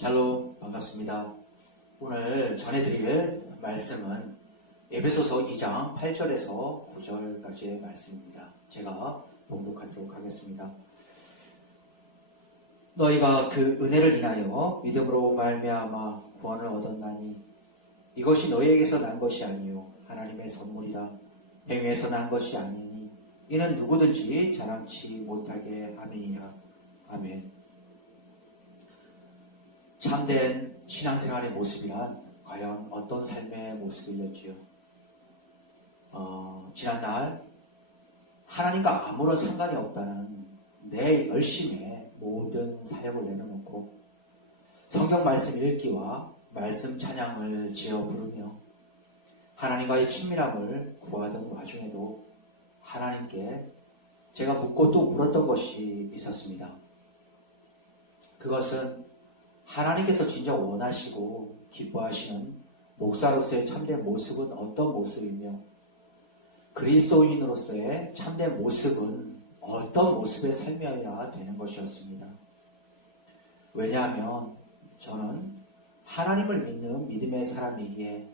샬롬, 반갑습니다. 오늘 전해드릴 말씀은 에베소서 2장 8절에서 9절까지의 말씀입니다. 제가 봉독하도록 하겠습니다. 너희가 그 은혜를 인하여 믿음으로 말미암아 구원을 얻었나니 이것이 너희에게서 난 것이 아니요 하나님의 선물이라. 행위에서 난 것이 아니니 이는 누구든지 자랑치 못하게 함이니라. 아멘. 참된 신앙생활의 모습이란 과연 어떤 삶의 모습이었지요? 지난날 하나님과 아무런 상관이 없다는 내 열심에 모든 사역을 내려놓고 성경 말씀 읽기와 말씀 찬양을 지어 부르며 하나님과의 친밀함을 구하던 와중에도 하나님께 제가 묻고 또 물었던 것이 있었습니다. 그것은 하나님께서 진짜 원하시고 기뻐하시는 목사로서의 참된 모습은 어떤 모습이며 그리스도인으로서의 참된 모습은 어떤 모습의 삶이어야 되는 것이었습니다. 왜냐하면 저는 하나님을 믿는 믿음의 사람이기에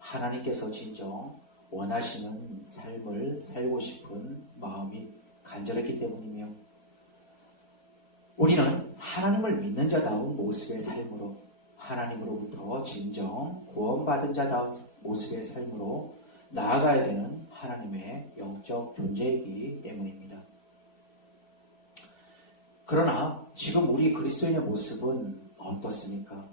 하나님께서 진정 원하시는 삶을 살고 싶은 마음이 간절했기 때문이며 우리는 하나님을 믿는 자다운 모습의 삶으로 하나님으로부터 진정 구원받은 자다운 모습의 삶으로 나아가야 되는 하나님의 영적 존재이기 때문입니다. 그러나 지금 우리 그리스도인의 모습은 어떻습니까?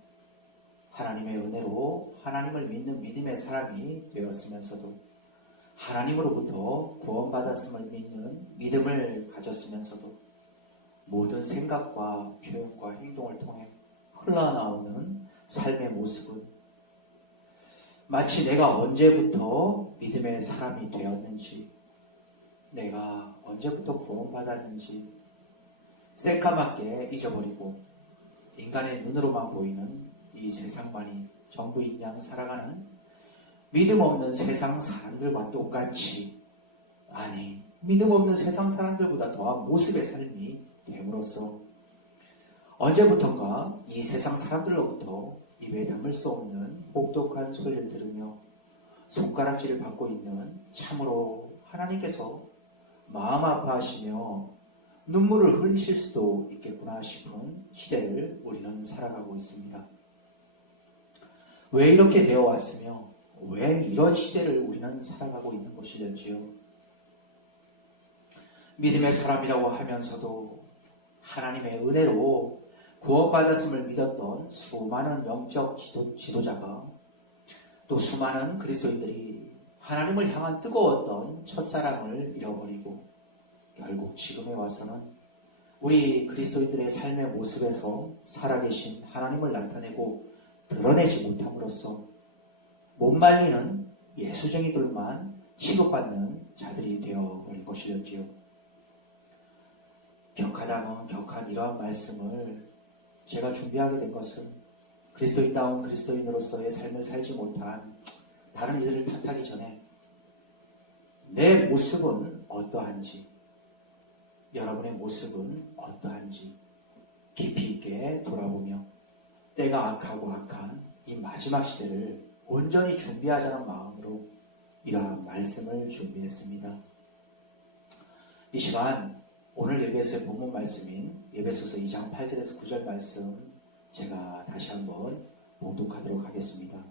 하나님의 은혜로 하나님을 믿는 믿음의 사람이 되었으면서도 하나님으로부터 구원받았음을 믿는 믿음을 가졌으면서도 모든 생각과 표현과 행동을 통해 흘러나오는 삶의 모습은 마치 내가 언제부터 믿음의 사람이 되었는지, 내가 언제부터 구원받았는지 새까맣게 잊어버리고 인간의 눈으로만 보이는 이 세상만이 전부인 양 살아가는 믿음 없는 세상 사람들과 똑같이, 아니 믿음 없는 세상 사람들보다 더한 모습의 삶이 됨으로써 언제부턴가 이 세상 사람들로부터 입에 담을 수 없는 혹독한 소리를 들으며 손가락질을 받고 있는 참으로 하나님께서 마음 아파하시며 눈물을 흘리실 수도 있겠구나 싶은 시대를 우리는 살아가고 있습니다. 왜 이렇게 되어 왔으며 왜 이런 시대를 우리는 살아가고 있는 것이던지요. 믿음의 사람이라고 하면서도 하나님의 은혜로 구원받았음을 믿었던 수많은 영적 지도자가 또 수많은 그리스도인들이 하나님을 향한 뜨거웠던 첫사랑을 잃어버리고 결국 지금에 와서는 우리 그리스도인들의 삶의 모습에서 살아계신 하나님을 나타내고 드러내지 못함으로써 못 말리는 예수쟁이들만 취급받는 자들이 되어버린 것이었지요. 격하다면 격한 이러한 말씀을 제가 준비하게 된 것은 그리스도인다운 그리스도인으로서의 삶을 살지 못한 다른 이들을 탓하기 전에 내 모습은 어떠한지, 여러분의 모습은 어떠한지 깊이 있게 돌아보며 때가 악하고 악한 이 마지막 시대를 온전히 준비하자는 마음으로 이러한 말씀을 준비했습니다. 이 시간 오늘 예배에서의 본문 말씀인 에베소서 2장 8절에서 9절 말씀 제가 다시 한번 봉독하도록 하겠습니다.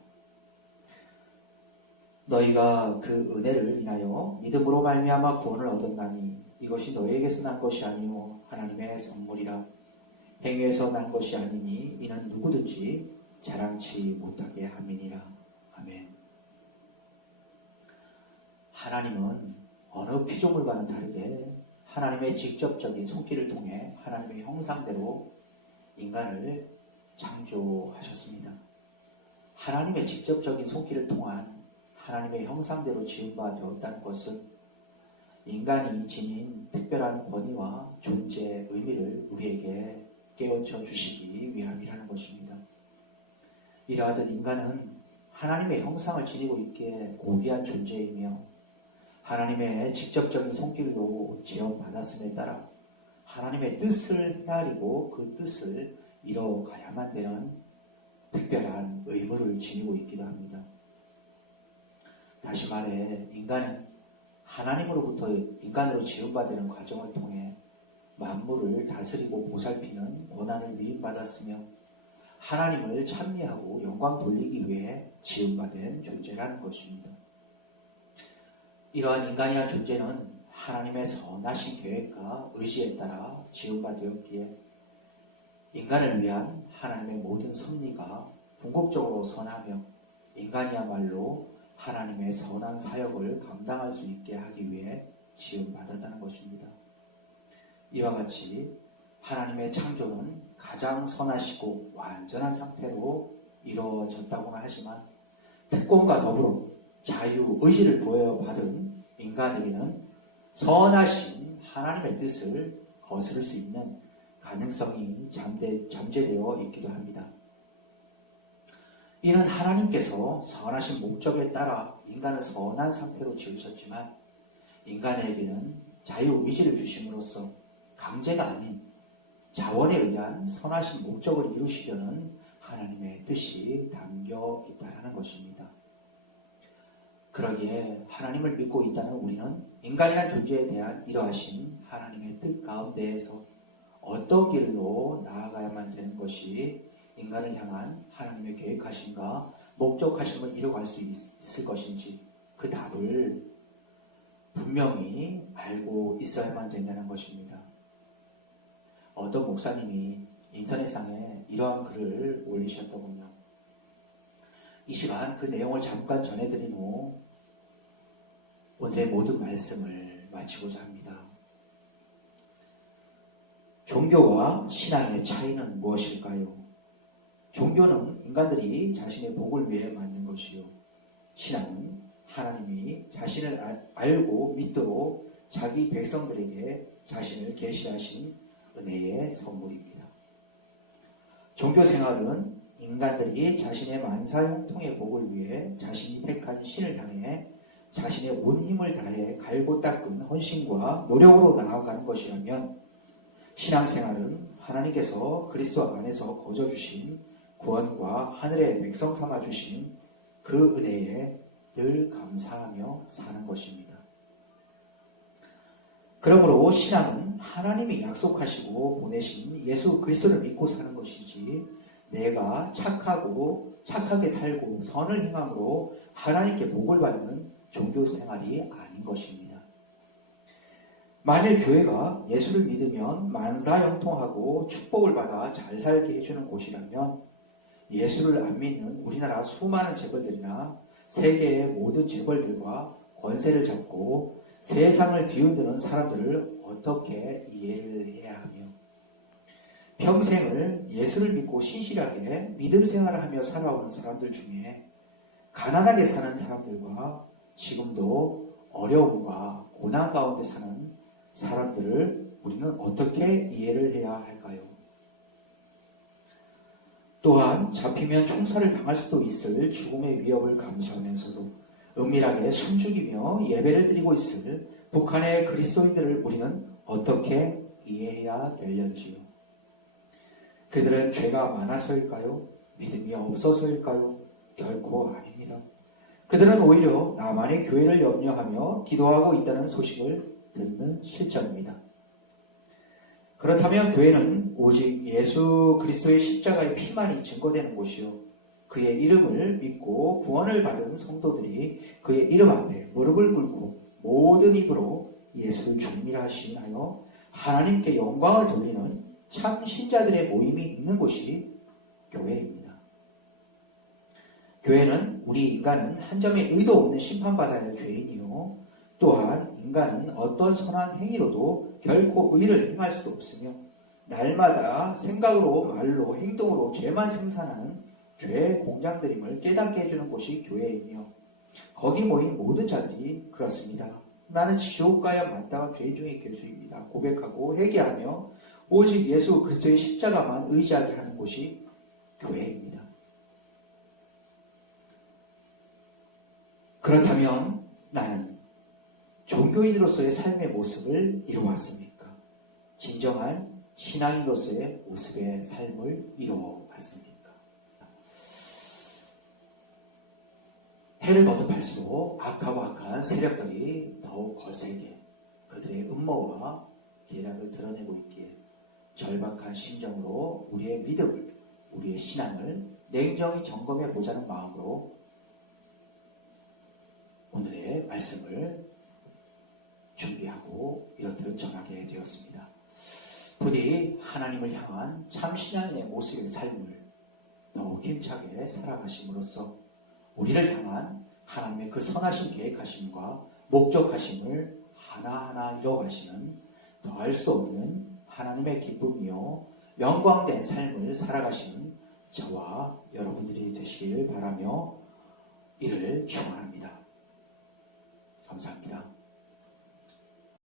너희가 그 은혜를 인하여 믿음으로 말미암아 구원을 얻었나니 이것이 너희에게서 난 것이 아니요 하나님의 선물이라. 행위에서 난 것이 아니니 이는 누구든지 자랑치 못하게 함이니라. 아멘. 하나님은 어느 피조물과는 다르게 하나님의 직접적인 손길을 통해 하나님의 형상대로 인간을 창조하셨습니다. 하나님의 직접적인 손길을 통한 하나님의 형상대로 지은 바 되었다는 것은 인간이 지닌 특별한 권위와 존재의 의미를 우리에게 깨우쳐 주시기 위함이라는 것입니다. 이러하던 인간은 하나님의 형상을 지니고 있기에 고귀한 존재이며 하나님의 직접적인 손길로 지원받았음에 따라 하나님의 뜻을 헤아리고 그 뜻을 이뤄가야만 되는 특별한 의무를 지니고 있기도 합니다. 다시 말해 인간은 하나님으로부터 인간으로 지음받는 과정을 통해 만물을 다스리고 보살피는 권한을 위임받았으며 하나님을 찬미하고 영광 돌리기 위해 지음받은 존재라는 것입니다. 이러한 인간이란 존재는 하나님의 선하신 계획과 의지에 따라 지음받았기에 인간을 위한 하나님의 모든 섭리가 궁극적으로 선하며 인간이야말로 하나님의 선한 사역을 감당할 수 있게 하기 위해 지음받았다는 것입니다. 이와 같이 하나님의 창조는 가장 선하시고 완전한 상태로 이루어졌다고는 하지만 특권과 더불어 자유의지를 부여받은 인간에게는 선하신 하나님의 뜻을 거스를 수 있는 가능성이 잠재되어 있기도 합니다. 이는 하나님께서 선하신 목적에 따라 인간을 선한 상태로 지으셨지만 인간에게는 자유의지를 주심으로써 강제가 아닌 자원에 의한 선하신 목적을 이루시려는 하나님의 뜻이 담겨 있다는 것입니다. 그러기에 하나님을 믿고 있다는 우리는 인간이란 존재에 대한 이러하신 하나님의 뜻 가운데에서 어떤 길로 나아가야만 되는 것이 인간을 향한 하나님의 계획하심과 목적하심을 이뤄갈 수 있을 것인지 그 답을 분명히 알고 있어야만 된다는 것입니다. 어떤 목사님이 인터넷상에 이러한 글을 올리셨더군요. 이 시간 그 내용을 잠깐 전해드린 후 오늘의 모든 말씀을 마치고자 합니다. 종교와 신앙의 차이는 무엇일까요? 종교는 인간들이 자신의 복을 위해 만든 것이요. 신앙은 하나님이 자신을 알고 믿도록 자기 백성들에게 자신을 계시하신 은혜의 선물입니다. 종교 생활은 인간들이 자신의 만사 형통의 복을 위해 자신이 택한 신을 향해 자신의 온 힘을 다해 갈고 닦은 헌신과 노력으로 나아가는 것이라면 신앙생활은 하나님께서 그리스도 안에서 거저주신 구원과 하늘의 백성 삼아 주신 그 은혜에 늘 감사하며 사는 것입니다. 그러므로 신앙은 하나님이 약속하시고 보내신 예수 그리스도를 믿고 사는 것이지 내가 착하게 살고 선을 행함으로 하나님께 복을 받는 종교 생활이 아닌 것입니다. 만일 교회가 예수를 믿으면 만사형통하고 축복을 받아 잘 살게 해주는 곳이라면 예수를 안 믿는 우리나라 수많은 재벌들이나 세계의 모든 재벌들과 권세를 잡고 세상을 뒤흔드는 사람들을 어떻게 이해를 해야 하며 평생을 예수를 믿고 신실하게 믿음 생활을 하며 살아오는 사람들 중에 가난하게 사는 사람들과 지금도 어려움과 고난 가운데 사는 사람들을 우리는 어떻게 이해를 해야 할까요? 또한 잡히면 총살을 당할 수도 있을 죽음의 위협을 감수하면서도 은밀하게 숨죽이며 예배를 드리고 있을 북한의 그리스도인들을 우리는 어떻게 이해해야 되는지요? 그들은 죄가 많아서일까요? 믿음이 없어서일까요? 결코 아닙니다. 그들은 오히려 나만의 교회를 염려하며 기도하고 있다는 소식을 듣는 실정입니다. 그렇다면 교회는 오직 예수 그리스도의 십자가의 피만이 증거되는 곳이요. 그의 이름을 믿고 구원을 받은 성도들이 그의 이름 앞에 무릎을 꿇고 모든 입으로 예수를 주님이라 시인하여 하나님께 영광을 돌리는 참 신자들의 모임이 있는 곳이 교회입니다. 교회는 우리 인간은 한 점의 의도 없는 심판받아야 할 죄인이요. 또한 인간은 어떤 선한 행위로도 결코 의를 행할 수 없으며 날마다 생각으로 말로 행동으로 죄만 생산하는 죄의 공장들임을 깨닫게 해주는 곳이 교회이며 거기 모인 모든 자들이 그렇습니다. 나는 지옥 가야 마땅한 죄인 중에 교수입니다. 고백하고 회개하며 오직 예수 그리스도의 십자가만 의지하게 하는 곳이 교회입니다. 그렇다면 나는 종교인으로서의 삶의 모습을 이루었습니까? 진정한 신앙인으로서의 모습의 삶을 이루어갔습니까? 해를 거듭할수록 악하고 악한 세력들이 더욱 거세게 그들의 음모와 계략을 드러내고 있기에 절박한 심정으로 우리의 믿음, 우리의 신앙을 냉정히 점검해 보자는 마음으로 오늘의 말씀을 준비하고 이렇듯 전하게 되었습니다. 부디 하나님을 향한 참 신앙의 모습의 삶을 더욱 힘차게 살아가심으로써 우리를 향한 하나님의 그 선하신 계획하심과 목적하심을 하나하나 이뤄가시는 더할 수 없는 하나님의 기쁨이요 영광된 삶을 살아가시는 저와 여러분들이 되시길 바라며 이를 축원합니다. 감사합니다.